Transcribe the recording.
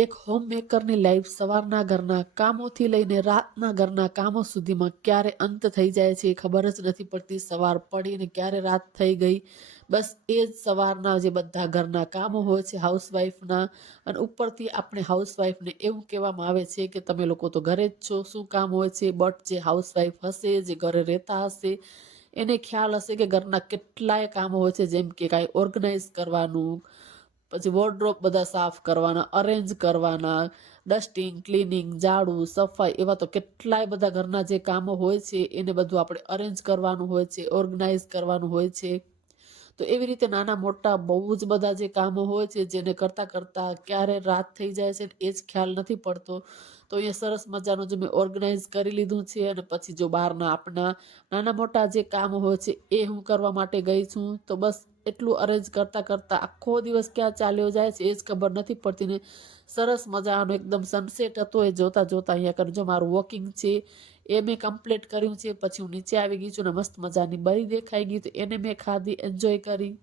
એક home મેકરની life સવારના ઘરના કામોથી લઈને રાતના ઘરના કામો સુધીમાં ક્યારે અંત થઈ જાય છે એ ખબર જ નથી પડતી. સવાર પડીને ક્યારે રાત થઈ ગઈ, બસ એ જ સવારના જે બધા ઘરના કામો હોય છે હાઉસવાઈફના. અને ઉપરથી આપણે હાઉસવાઈફને એવું કહેવામાં આવે છે કે તમે લોકો તો ઘરે જ છો, શું કામ હોય છે. બટ જે હાઉસવાઈફ હશે, જે ઘરે રહેતા હશે, એને ખ્યાલ હશે કે ઘરના કેટલાય કામો હોય છે, જેમ કે કાંઈ ઓર્ગનાઇઝ કરવાનું, પછી વોર્ડરોબ બધા સાફ કરવાના, અરેન્જ કરવાના, ડસ્ટિંગ, ક્લિનિંગ, ઝાડુ, સફાઈ, એવા તો કેટલાય બધા ઘરના જે કામો હોય છે એને બધું આપણે અરેન્જ કરવાનું હોય છે, ઓર્ગનાઇઝ કરવાનું હોય છે. તો એવી રીતે નાના મોટા બહુ જ બધા જે કામો હોય છે જેને કરતાં કરતાં ક્યારે રાત થઈ જાય છે એ જ ખ્યાલ નથી પડતો. તો અહીંયા સરસ મજાનું જો મેં ઓર્ગનાઇઝ કરી લીધું છે, અને પછી જો બહારના આપણા નાના મોટા જે કામ હોય છે એ હું કરવા માટે ગઈ છું. તો બસ એટલું અરેન્જ કરતાં કરતાં આખો દિવસ ક્યાં ચાલ્યો જાય છે એ જ ખબર નથી પડતી. ને સરસ મજાનો એકદમ સનસેટ હતો એ જોતા જોતા અહીંયા કરજો મારું વોકિંગ છે એ મેં કમ્પ્લીટ કર્યું છે. પછી હું નીચે આવી ગઈ છું ને મસ્ત મજાની બરી દેખાઈ ગઈ, તો એને મેં ખાધી, એન્જોય કરી.